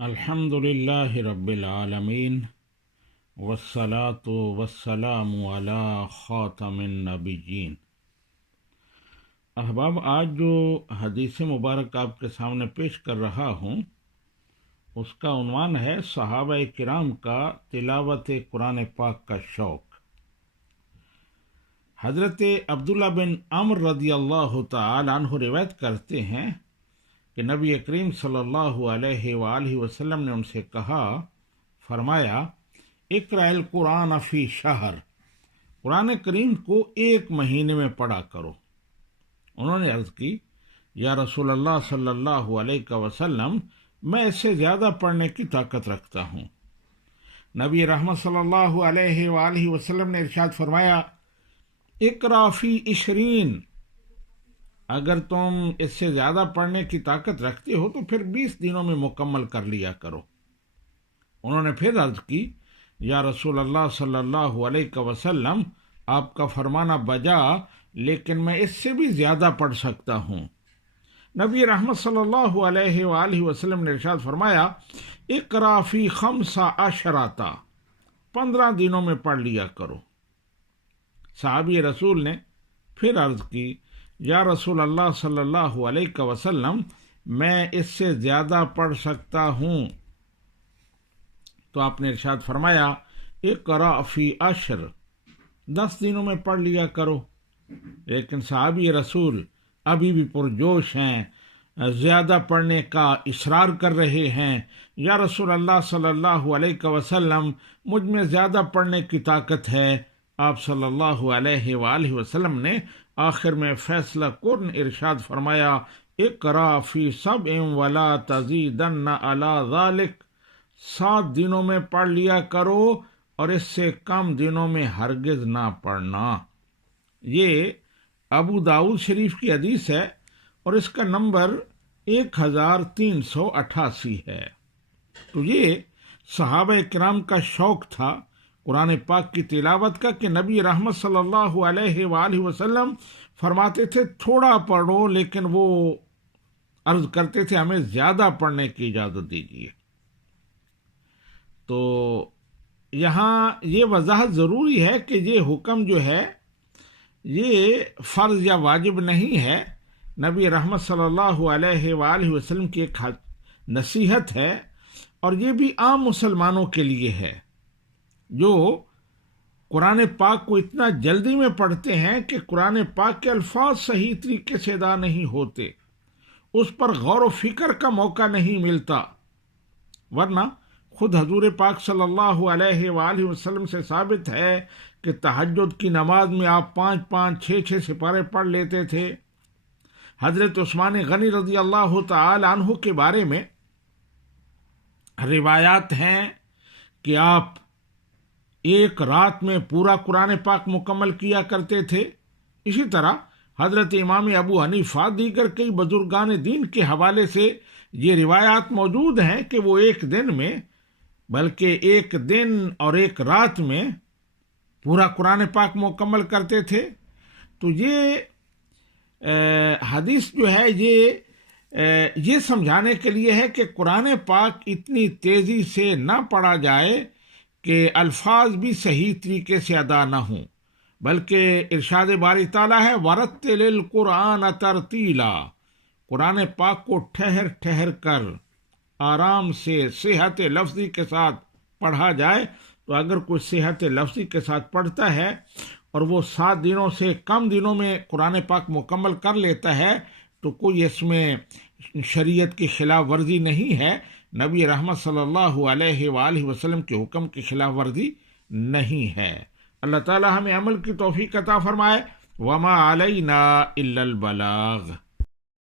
الحمد للہ رب العالمین والصلاة والسلام علی خاتم النبیین۔ احباب، آج جو حدیث مبارک آپ کے سامنے پیش کر رہا ہوں اس کا عنوان ہے صحابہ کرام کا تلاوت قرآن پاک کا شوق۔ حضرت عبداللہ بن عمر رضی اللہ تعالی عنہ روایت کرتے ہیں کہ نبی کریم صلی اللہ علیہ وآلہ وسلم نے ان سے فرمایا اقرأ القرآن فی شہر، قرآن کریم کو ایک مہینے میں پڑھا کرو۔ انہوں نے عرض کی، یا رسول اللہ صلی اللہ علیہ وسلم، میں اس سے زیادہ پڑھنے کی طاقت رکھتا ہوں۔ نبی رحمت صلی اللہ علیہ وآلہ وسلم نے ارشاد فرمایا اقرأ فی 20، اگر تم اس سے زیادہ پڑھنے کی طاقت رکھتے ہو تو پھر 20 دنوں میں مکمل کر لیا کرو۔ انہوں نے پھر عرض کی، یا رسول اللہ صلی اللہ علیہ وسلم، آپ کا فرمانا بجا، لیکن میں اس سے بھی زیادہ پڑھ سکتا ہوں۔ نبی رحمت صلی اللہ علیہ وآلہ وسلم نے ارشاد فرمایا اقرأ فی 15، 15 دنوں میں پڑھ لیا کرو۔ صحابی رسول نے پھر عرض کی، یا رسول اللہ صلی اللہ علیہ وسلم، میں اس سے زیادہ پڑھ سکتا ہوں۔ تو آپ نے ارشاد فرمایا اقرأ فی 10، 10 دنوں میں پڑھ لیا کرو۔ لیکن صحابی رسول ابھی بھی پرجوش ہیں، زیادہ پڑھنے کا اصرار کر رہے ہیں۔ یا رسول اللہ صلی اللہ علیہ وسلم، مجھ میں زیادہ پڑھنے کی طاقت ہے۔ آپ صلی اللہ علیہ وآلہ وسلم نے آخر میں فیصلہ کن ارشاد فرمایا اقرأ فی 7 ولا تزیدن علی ذلک، 7 دنوں میں پڑھ لیا کرو اور اس سے کم دنوں میں ہرگز نہ پڑھنا۔ یہ ابو داؤد شریف کی حدیث ہے اور اس کا نمبر 1388 ہے۔ تو یہ صحابہ کرام کا شوق تھا قرآن پاک کی تلاوت کا، کہ نبی رحمت صلی اللہ علیہ وآلہ وسلم فرماتے تھے تھوڑا پڑھو، لیکن وہ عرض کرتے تھے ہمیں زیادہ پڑھنے کی اجازت دیجیے۔ تو یہاں یہ وضاحت ضروری ہے کہ یہ حکم جو ہے یہ فرض یا واجب نہیں ہے، نبی رحمت صلی اللہ علیہ وآلہ وسلم کی ایک نصیحت ہے، اور یہ بھی عام مسلمانوں کے لیے ہے جو قرآن پاک کو اتنا جلدی میں پڑھتے ہیں کہ قرآن پاک کے الفاظ صحیح طریقے سے ادا نہیں ہوتے، اس پر غور و فکر کا موقع نہیں ملتا۔ ورنہ خود حضور پاک صلی اللہ علیہ وآلہ وسلم سے ثابت ہے کہ تہجد کی نماز میں آپ 5 6 سپارے پڑھ لیتے تھے۔ حضرت عثمان غنی رضی اللہ تعالی عنہ کے بارے میں روایات ہیں کہ آپ ایک رات میں پورا قرآن پاک مکمل کیا کرتے تھے۔ اسی طرح حضرت امام ابو حنیفہ، دیگر کئی بزرگان دین کے حوالے سے یہ روایات موجود ہیں کہ وہ ایک دن میں، بلکہ ایک دن اور ایک رات میں پورا قرآن پاک مکمل کرتے تھے۔ تو یہ حدیث جو ہے یہ سمجھانے کے لیے ہے کہ قرآن پاک اتنی تیزی سے نہ پڑھا جائے کہ الفاظ بھی صحیح طریقے سے ادا نہ ہوں، بلکہ ارشاد باری تعالیٰ ہے وَرَتِّلِ الْقُرْآنَ تَرْتِیلًا، قرآن پاک کو ٹھہر ٹھہر کر آرام سے صحت لفظی کے ساتھ پڑھا جائے۔ تو اگر کوئی صحت لفظی کے ساتھ پڑھتا ہے اور وہ 7 دنوں سے کم دنوں میں قرآن پاک مکمل کر لیتا ہے تو کوئی اس میں شریعت کی خلاف ورزی نہیں ہے، نبی رحمت صلی اللہ علیہ وآلہ وسلم کے حکم کی خلاف ورزی نہیں ہے۔ اللہ تعالی ہمیں عمل کی توفیق عطا فرمائے۔ وما علینا الا البلاغ۔